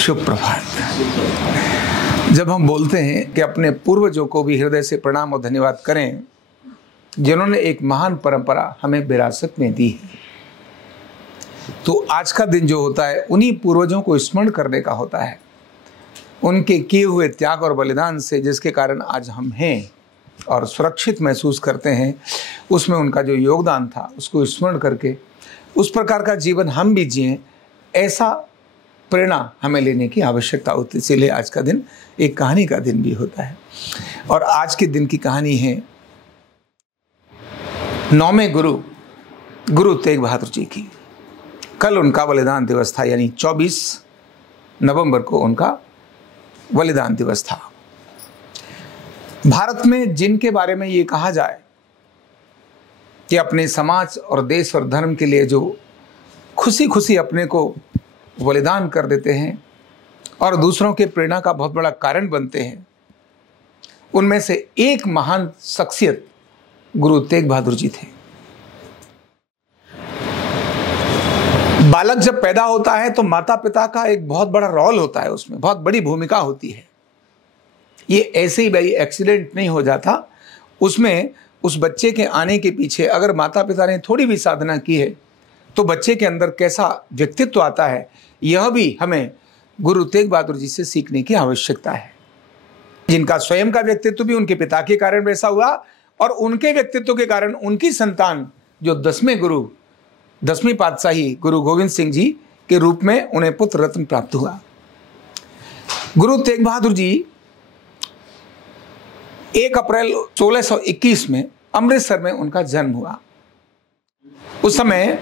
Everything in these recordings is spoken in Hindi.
शुभ प्रभात। जब हम बोलते हैं कि अपने पूर्वजों को भी हृदय से प्रणाम और धन्यवाद करें जिन्होंने एक महान परंपरा हमें विरासत में दी है, तो आज का दिन जो होता है उन्हीं पूर्वजों को स्मरण करने का होता है, उनके किए हुए त्याग और बलिदान से जिसके कारण आज हम हैं और सुरक्षित महसूस करते हैं, उसमें उनका जो योगदान था उसको स्मरण करके उस प्रकार का जीवन हम भी जिएं, ऐसा प्रेरणा हमें लेने की आवश्यकता होती है। इसीलिए आज का दिन एक कहानी का दिन भी होता है और आज के दिन की कहानी है 9वें गुरु तेग बहादुर जी की। कल उनका बलिदान दिवस था, यानी 24 नवंबर को उनका बलिदान दिवस था। भारत में जिनके बारे में ये कहा जाए कि अपने समाज और देश और धर्म के लिए जो खुशी खुशी अपने को बलिदान कर देते हैं और दूसरों के प्रेरणा का बहुत बड़ा कारण बनते हैं, उनमें से एक महान शख्सियत गुरु तेग बहादुर जी थे। बालक जब पैदा होता है तो माता पिता का एक बहुत बड़ा रोल होता है, उसमें बहुत बड़ी भूमिका होती है। ये ऐसे ही भाई एक्सीडेंट नहीं हो जाता, उसमें उस बच्चे के आने के पीछे अगर माता पिता ने थोड़ी भी साधना की है तो बच्चे के अंदर कैसा व्यक्तित्व आता है, यह भी हमें गुरु तेग बहादुर जी से सीखने की आवश्यकता है, जिनका स्वयं का व्यक्तित्व भी उनके पिता के कारण वैसा हुआ और उनके व्यक्तित्व के कारण उनकी संतान जो 10वीं पातशाही गुरु गोविंद सिंह जी के रूप में उन्हें पुत्र रत्न प्राप्त हुआ। गुरु तेग बहादुर जी 1 अप्रैल 1621 में अमृतसर में उनका जन्म हुआ। उस समय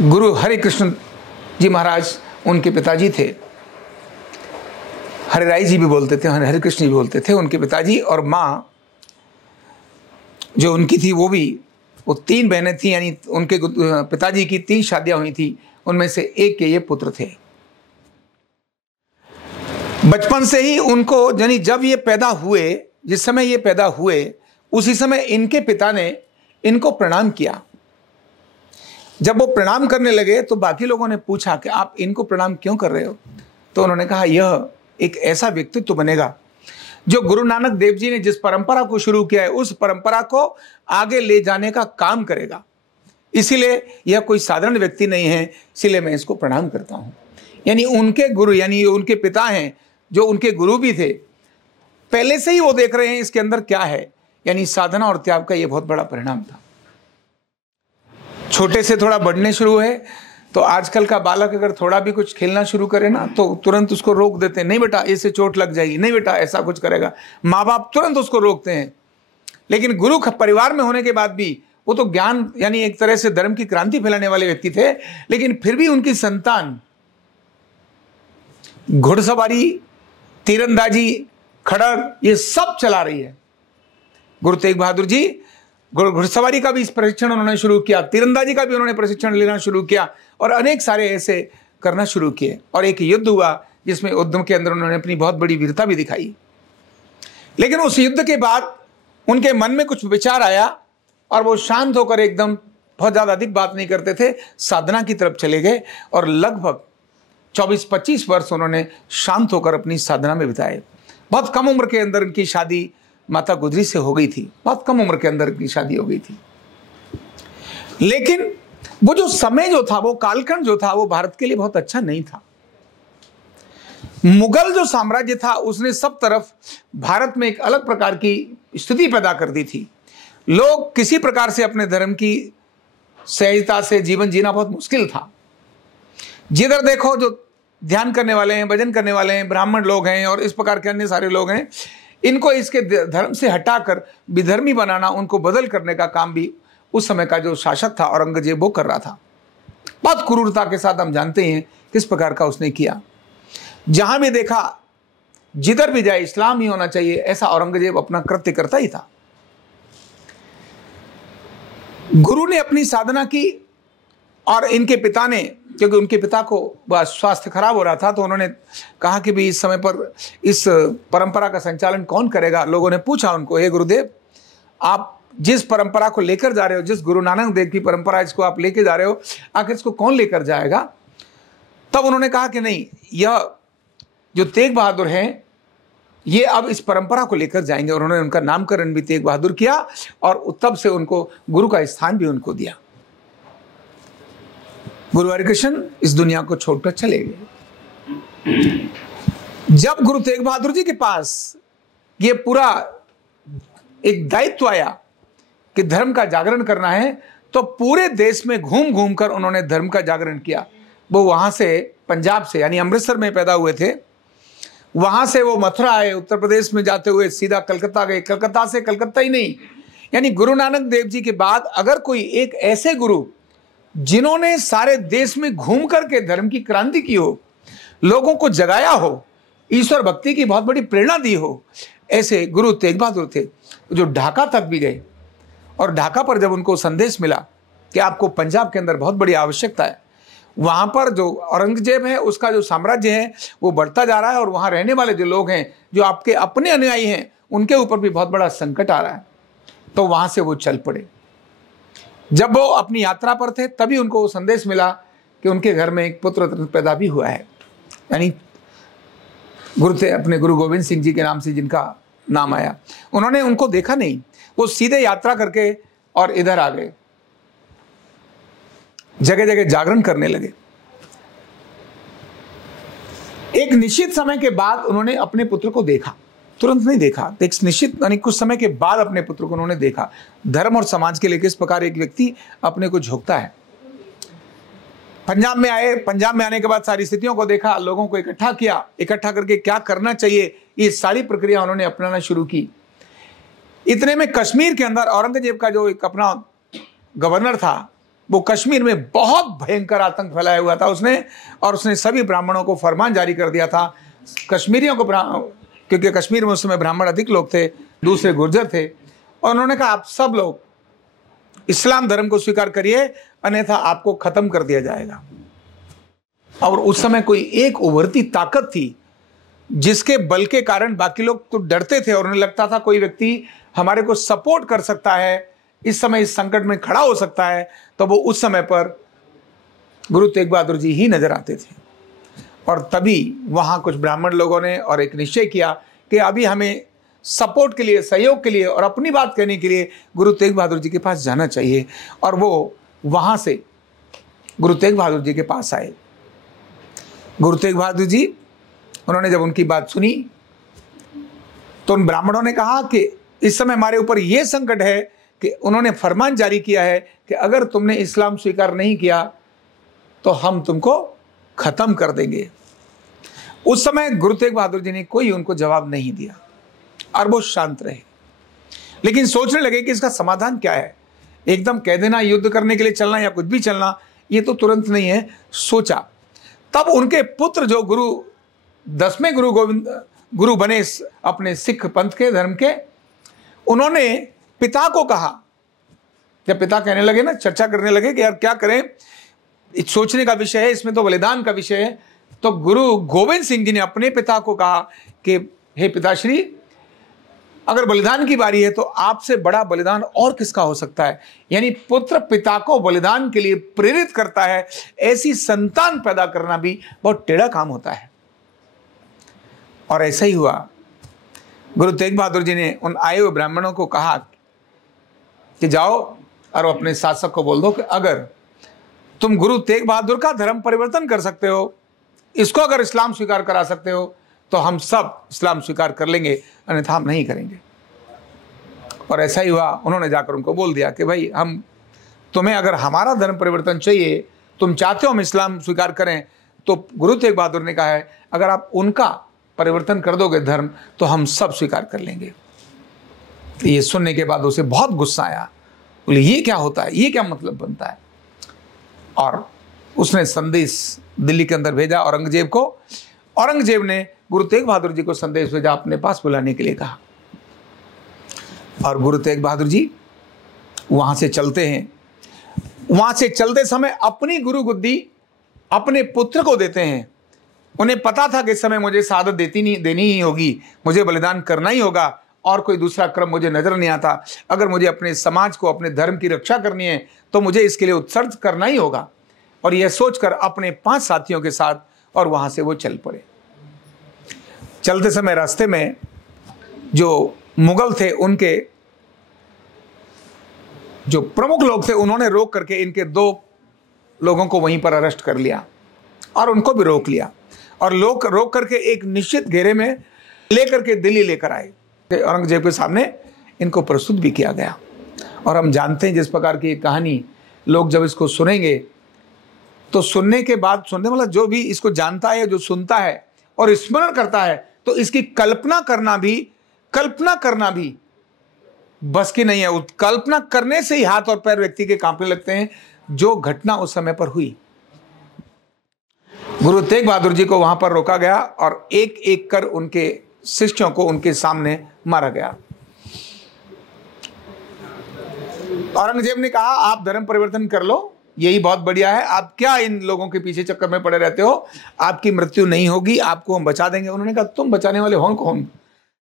गुरु हरिकृष्ण जी महाराज उनके पिताजी थे। हरिराय जी भी बोलते थे, हरिकृष्ण जी भी बोलते थे उनके पिताजी, और माँ जो उनकी थी वो 3 बहनें थी, यानी उनके पिताजी की 3 शादियां हुई थी, उनमें से एक के ये पुत्र थे। बचपन से ही उनको, यानी जब ये पैदा हुए, जिस समय ये पैदा हुए उसी समय इनके पिता ने इनको प्रणाम किया। जब वो प्रणाम करने लगे तो बाकी लोगों ने पूछा कि आप इनको प्रणाम क्यों कर रहे हो, तो उन्होंने कहा यह एक ऐसा व्यक्तित्व बनेगा जो गुरु नानक देव जी ने जिस परंपरा को शुरू किया है उस परंपरा को आगे ले जाने का काम करेगा, इसीलिए यह कोई साधारण व्यक्ति नहीं है, इसीलिए मैं इसको प्रणाम करता हूं। यानी उनके गुरु, यानी उनके पिता हैं जो उनके गुरु भी थे, पहले से ही वो देख रहे हैं इसके अंदर क्या है, यानी साधना और त्याग का ये बहुत बड़ा परिणाम था। छोटे से थोड़ा बढ़ने शुरू है तो आजकल का बालक अगर थोड़ा भी कुछ खेलना शुरू करे ना तो तुरंत उसको रोक देते हैं, नहीं बेटा इससे चोट लग जाएगी, नहीं बेटा ऐसा कुछ करेगा, माँ बाप तुरंत उसको रोकते हैं। लेकिन गुरु परिवार में होने के बाद भी वो तो ज्ञान, यानी एक तरह से धर्म की क्रांति फैलाने वाले व्यक्ति थे, लेकिन फिर भी उनकी संतान घुड़सवारी, तीरंदाजी, खड़ग ये सब चला रही है। गुरु तेग बहादुर जी घुड़सवारी का भी प्रशिक्षण उन्होंने शुरू किया, तीरंदाजी का भी उन्होंने प्रशिक्षण लेना शुरू किया और अनेक सारे ऐसे करना शुरू किए। और एक युद्ध हुआ जिसमें युद्ध के अंदर उन्होंने अपनी बहुत बड़ी वीरता भी दिखाई। लेकिन उस युद्ध के बाद उनके मन में कुछ विचार आया और वो शांत होकर एकदम बहुत ज्यादा अधिक बात नहीं करते थे, साधना की तरफ चले गए और लगभग 24-25 वर्ष उन्होंने शांत होकर अपनी साधना में बिताए। बहुत कम उम्र के अंदर उनकी शादी माता गुजरी से हो गई थी, बहुत कम उम्र के अंदर की शादी हो गई थी। लेकिन वो जो समय जो था, वो कालखंड जो था, वो भारत के लिए बहुत अच्छा नहीं था। मुगल जो साम्राज्य था उसने सब तरफ भारत में एक अलग प्रकार की स्थिति पैदा कर दी थी। लोग किसी प्रकार से अपने धर्म की सहजता से जीवन जीना बहुत मुश्किल था। जिधर देखो जो ध्यान करने वाले हैं, भजन करने वाले हैं, ब्राह्मण लोग हैं और इस प्रकार के अन्य सारे लोग हैं, इनको इसके धर्म से हटाकर विधर्मी बनाना, उनको बदल करने का काम भी उस समय का जो शासक था औरंगजेब वो कर रहा था। बहुत क्रूरता के साथ हम जानते हैं किस प्रकार का उसने किया। जहां भी देखा, जिधर भी जाए इस्लाम ही होना चाहिए, ऐसा औरंगजेब अपना कृत्य करता ही था। गुरु ने अपनी साधना की और इनके पिता ने, क्योंकि उनके पिता को स्वास्थ्य खराब हो रहा था, तो उन्होंने कहा कि भी इस समय पर इस परंपरा का संचालन कौन करेगा। लोगों ने पूछा उनको, हे गुरुदेव, आप जिस परंपरा को लेकर जा रहे हो, जिस गुरु नानक देव की परंपरा इसको आप लेकर जा रहे हो, आखिर इसको कौन लेकर जाएगा। तब उन्होंने कहा कि नहीं, यह जो तेग बहादुर हैं ये अब इस परंपरा को लेकर जाएंगे, और उन्होंने उनका नामकरण भी तेग बहादुर किया और तब से उनको गुरु का स्थान भी उनको दिया। गुरु हरिकृष्ण इस दुनिया को छोड़कर चले गए। जब गुरु तेग बहादुर जी के पास ये पूरा एक दायित्व आया कि धर्म का जागरण करना है, तो पूरे देश में घूम घूम कर उन्होंने धर्म का जागरण किया। वो वहां से पंजाब से यानी अमृतसर में पैदा हुए थे, वहां से वो मथुरा आए, उत्तर प्रदेश में जाते हुए सीधा कलकत्ता गए, कलकत्ता से कलकत्ता ही नहीं, यानी गुरु नानक देव जी के बाद अगर कोई एक ऐसे गुरु जिन्होंने सारे देश में घूम करके धर्म की क्रांति की हो, लोगों को जगाया हो, ईश्वर भक्ति की बहुत बड़ी प्रेरणा दी हो, ऐसे गुरु तेग बहादुर थे, जो ढाका तक भी गए। और ढाका पर जब उनको संदेश मिला कि आपको पंजाब के अंदर बहुत बड़ी आवश्यकता है, वहां पर जो औरंगजेब है उसका जो साम्राज्य है वो बढ़ता जा रहा है, और वहां रहने वाले जो लोग हैं जो आपके अपने अनुयायी हैं उनके ऊपर भी बहुत बड़ा संकट आ रहा है, तो वहां से वो चल पड़े। जब वो अपनी यात्रा पर थे तभी उनको संदेश मिला कि उनके घर में एक पुत्र पैदा भी हुआ है, यानी अपने गुरु गोविंद सिंह जी के नाम से जिनका नाम आया। उन्होंने उनको देखा नहीं, वो सीधे यात्रा करके और इधर आ गए, जगह जगह जागरण करने लगे। एक निश्चित समय के बाद उन्होंने अपने पुत्र को देखा, तुरंत नहीं देखा, एक निश्चित यानी कुछ समय के बाद अपने पुत्र को उन्होंने देखा। धर्म और समाज के लिए किस प्रकार एक व्यक्ति अपने को झोंकता है। पंजाब में आए, पंजाब में आने के बाद सारी स्थितियों को देखा, लोगों को इकट्ठा किया, इकट्ठा करके क्या करना चाहिए ये सारी प्रक्रिया उन्होंने अपनाना शुरू की। इतने में कश्मीर के अंदर औरंगजेब का जो एक अपना गवर्नर था, वो कश्मीर में बहुत भयंकर आतंक फैलाया हुआ था उसने, और उसने सभी ब्राह्मणों को फरमान जारी कर दिया था, कश्मीरियों को, क्योंकि कश्मीर में उस समय ब्राह्मण अधिक लोग थे, दूसरे गुर्जर थे, और उन्होंने कहा आप सब लोग इस्लाम धर्म को स्वीकार करिए, अन्यथा आपको खत्म कर दिया जाएगा। और उस समय कोई एक उभरती ताकत थी जिसके बल के कारण बाकी लोग तो डरते थे और उन्हें लगता था कोई व्यक्ति हमारे को सपोर्ट कर सकता है, इस समय इस संकट में खड़ा हो सकता है, तो वो उस समय पर गुरु तेग बहादुर जी ही नजर आते थे। और तभी वहां कुछ ब्राह्मण लोगों ने और एक निश्चय किया कि अभी हमें सपोर्ट के लिए, सहयोग के लिए और अपनी बात कहने के लिए गुरु तेग बहादुर जी के पास जाना चाहिए। और वो वहां से गुरु तेग बहादुर जी के पास आए। गुरु तेग बहादुर जी, उन्होंने जब उनकी बात सुनी तो उन ब्राह्मणों ने कहा कि इस समय हमारे ऊपर यह संकट है कि उन्होंने फरमान जारी किया है कि अगर तुमने इस्लाम स्वीकार नहीं किया तो हम तुमको खत्म कर देंगे। उस समय गुरु तेग बहादुर जी ने कोई उनको जवाब नहीं दिया और वो शांत रहे, लेकिन सोचने लगे कि इसका समाधान क्या है। एकदम कह देना युद्ध करने के लिए चलना या कुछ भी चलना, ये तो तुरंत नहीं है। सोचा, तब उनके पुत्र जो गुरु 10वें गुरु बने अपने सिख पंथ के, धर्म के, उन्होंने पिता को कहा, जब पिता कहने लगे ना, चर्चा करने लगे कि यार क्या करें, सोचने का विषय है, इसमें तो बलिदान का विषय है, तो गुरु गोविंद सिंह जी ने अपने पिता को कहा कि हे पिताश्री, अगर बलिदान की बारी है तो आपसे बड़ा बलिदान और किसका हो सकता है। यानी पुत्र पिता को बलिदान के लिए प्रेरित करता है, ऐसी संतान पैदा करना भी बहुत टेढ़ा काम होता है। और ऐसा ही हुआ। गुरु तेग बहादुर जी ने उन आए हुए ब्राह्मणों को कहा कि जाओ और अपने शासक को बोल दो कि अगर तुम गुरु तेग बहादुर का धर्म परिवर्तन कर सकते हो, इसको अगर इस्लाम स्वीकार करा सकते हो, तो हम सब इस्लाम स्वीकार कर लेंगे, अन्यथा हम नहीं करेंगे। और ऐसा ही हुआ। उन्होंने जाकर उनको बोल दिया कि भाई, हम तुम्हें अगर हमारा धर्म परिवर्तन चाहिए, तुम चाहते हो हम इस्लाम स्वीकार करें, तो गुरु तेग बहादुर ने कहा है अगर आप उनका परिवर्तन कर दोगे धर्म, तो हम सब स्वीकार कर लेंगे। ये सुनने के बाद उसे बहुत गुस्सा आया। बोले ये क्या होता है, ये क्या मतलब बनता है। और उसने संदेश दिल्ली के अंदर भेजा औरंगजेब को। औरंगजेब ने गुरु तेग बहादुर जी को संदेश भेजा, अपने पास बुलाने के लिए कहा। और गुरु तेग बहादुर जी वहां से चलते हैं। वहां से चलते समय अपनी गुरु गुद्दी अपने पुत्र को देते हैं। उन्हें पता था कि इस समय मुझे शहादत देनी ही होगी, मुझे बलिदान करना ही होगा, और कोई दूसरा क्रम मुझे नजर नहीं आता। अगर मुझे अपने समाज को, अपने धर्म की रक्षा करनी है तो मुझे इसके लिए उत्सर्ग करना ही होगा। और यह सोचकर अपने 5 साथियों के साथ और वहां से वो चल पड़े। चलते समय रास्ते में जो मुगल थे, उनके जो प्रमुख लोग थे, उन्होंने रोक करके इनके 2 लोगों को वहीं पर अरेस्ट कर लिया और उनको भी रोक लिया, और लोग रोक करके एक निश्चित घेरे में लेकर के दिल्ली लेकर आए। औरंगजेब के सामने इनको प्रस्तुत भी किया गया। और हम जानते हैं जिस प्रकार की कहानी, लोग जब इसको सुनेंगे तो सुनने के बाद, सुनने वाला जो भी इसको जानता है, जो सुनता है और स्मरण करता है, तो इसकी कल्पना करना भी बस की नहीं है। कल्पना करने से ही हाथ और पैर व्यक्ति के कांपने लगते हैं, जो घटना उस समय पर हुई। गुरु तेग बहादुर जी को वहां पर रोका गया और एक एक कर उनके शिष्यों को उनके सामने मारा गया। औरंगजेब ने कहा, आप धर्म परिवर्तन कर लो, यही बहुत बढ़िया है, आप क्या इन लोगों के पीछे चक्कर में पड़े रहते हो, आपकी मृत्यु नहीं होगी, आपको हम बचा देंगे। उन्होंने कहा, तुम बचाने वाले हो कौन?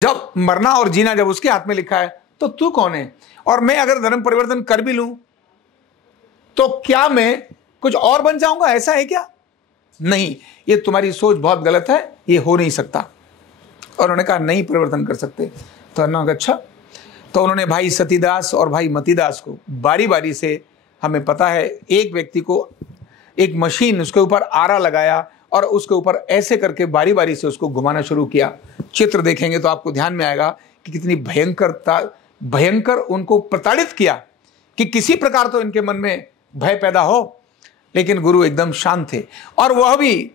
जब मरना और जीना जब उसके हाथ में लिखा है तो तू कौन है? और मैं अगर धर्म परिवर्तन कर भी लूं तो क्या मैं कुछ और बन जाऊंगा? ऐसा है क्या? नहीं, ये तुम्हारी सोच बहुत गलत है, ये हो नहीं सकता। और उन्होंने कहा, नहीं परिवर्तन कर सकते। तो उन्होंने कहा, अच्छा। तो उन्होंने भाई सतीदास और भाई मतीदास को बारी बारी से, हमें पता है, एक व्यक्ति को एक मशीन, उसके ऊपर आरा लगाया और उसके ऊपर ऐसे करके बारी बारी से उसको घुमाना शुरू किया। चित्र देखेंगे तो आपको ध्यान में आएगा कि कितनी भयंकर उनको प्रताड़ित किया कि किसी प्रकार तो इनके मन में भय पैदा हो। लेकिन गुरु एकदम शांत थे, और वह भी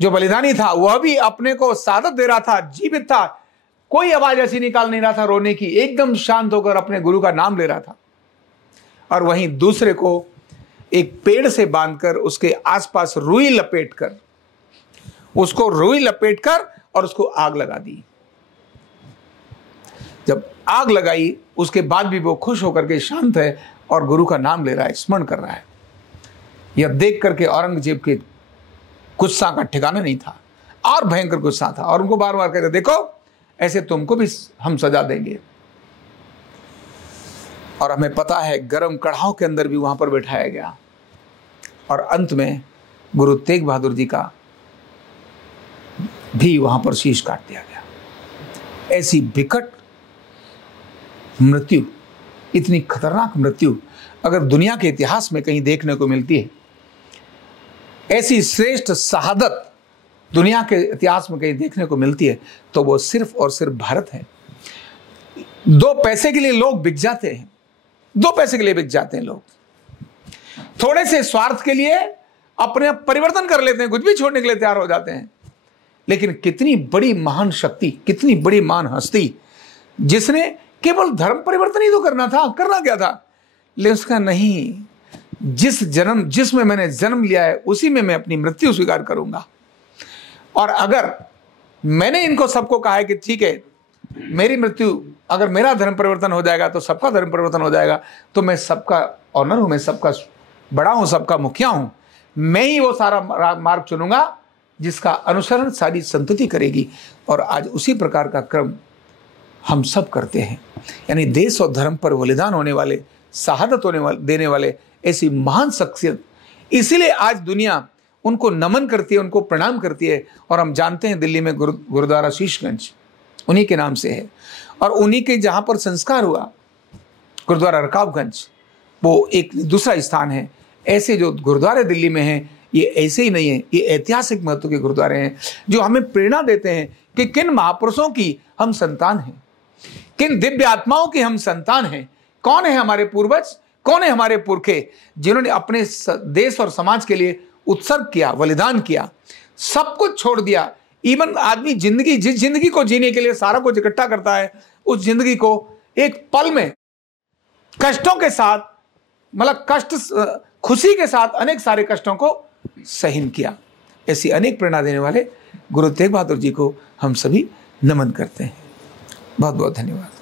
जो बलिदानी था, वह भी अपने को शहादत दे रहा था, जीवित था, कोई आवाज ऐसी निकाल नहीं रहा था रोने की, एकदम शांत होकर अपने गुरु का नाम ले रहा था। और वहीं दूसरे को एक पेड़ से बांधकर उसके आसपास रुई लपेटकर और उसको आग लगा दी। जब आग लगाई उसके बाद भी वो खुश होकर के शांत है और गुरु का नाम ले रहा है, स्मरण कर रहा है। यह देख करके औरंगजेब के गुस्सा का ठिकाना नहीं था, और भयंकर गुस्सा था, और उनको बार बार कहते, देखो ऐसे तुमको भी हम सजा देंगे। और हमें पता है गरम कढ़ाव के अंदर भी वहां पर बैठाया गया, और अंत में गुरु तेग बहादुर जी का भी वहां पर शीश काट दिया गया। ऐसी विकट मृत्यु, इतनी खतरनाक मृत्यु अगर दुनिया के इतिहास में कहीं देखने को मिलती है, ऐसी श्रेष्ठ शहादत दुनिया के इतिहास में कहीं देखने को मिलती है, तो वो सिर्फ और सिर्फ भारत है। 2 पैसे के लिए लोग बिक जाते हैं, 2 पैसे के लिए बिक जाते हैं लोग, थोड़े से स्वार्थ के लिए अपने परिवर्तन कर लेते हैं, कुछ भी छोड़ने के लिए तैयार हो जाते हैं। लेकिन कितनी बड़ी महान शक्ति, कितनी बड़ी महान हस्ती, जिसने केवल धर्म परिवर्तन ही तो करना क्या था, लेकिन उसका नहीं, जिसमें मैंने जन्म लिया है उसी में मैं अपनी मृत्यु स्वीकार करूंगा। और अगर मैंने इनको सबको कहा है कि ठीक है, मेरी मृत्यु, अगर मेरा धर्म परिवर्तन हो जाएगा तो सबका धर्म परिवर्तन हो जाएगा, तो मैं सबका ऑनर हूं, मैं सबका बड़ा हूं, सबका मुखिया हूं, मैं ही वो सारा मार्ग चुनूंगा जिसका अनुसरण सारी संतति करेगी। और आज उसी प्रकार का क्रम हम सब करते हैं, यानी देश और धर्म पर बलिदान होने वाले, शहादत देने वाले ऐसी महान शख्सियत, इसीलिए आज दुनिया उनको नमन करती है, उनको प्रणाम करती है। और हम जानते हैं दिल्ली में गुरुद्वारा शीशगंज उन्हीं के नाम से है, और उन्हीं के जहाँ पर संस्कार हुआ गुरुद्वारा रकाबगंज, वो एक दूसरा स्थान है। ऐसे जो गुरुद्वारे दिल्ली में हैं, ये ऐसे ही नहीं है, ये ऐतिहासिक महत्व के गुरुद्वारे हैं, जो हमें प्रेरणा देते हैं कि किन महापुरुषों की हम संतान हैं, किन दिव्य आत्माओं की हम संतान हैं, कौन है हमारे पूर्वज, कौन है हमारे पुरखे, जिन्होंने अपने देश और समाज के लिए उत्सर्ग किया, बलिदान किया, सब कुछ छोड़ दिया। इवन आदमी जिस जिंदगी को जीने के लिए सारा कुछ इकट्ठा करता है, उस जिंदगी को एक पल में कष्टों के साथ, मतलब खुशी के साथ अनेक सारे कष्टों को सहन किया। ऐसी अनेक प्रेरणा देने वाले गुरु तेग बहादुर जी को हम सभी नमन करते हैं। बहुत बहुत धन्यवाद।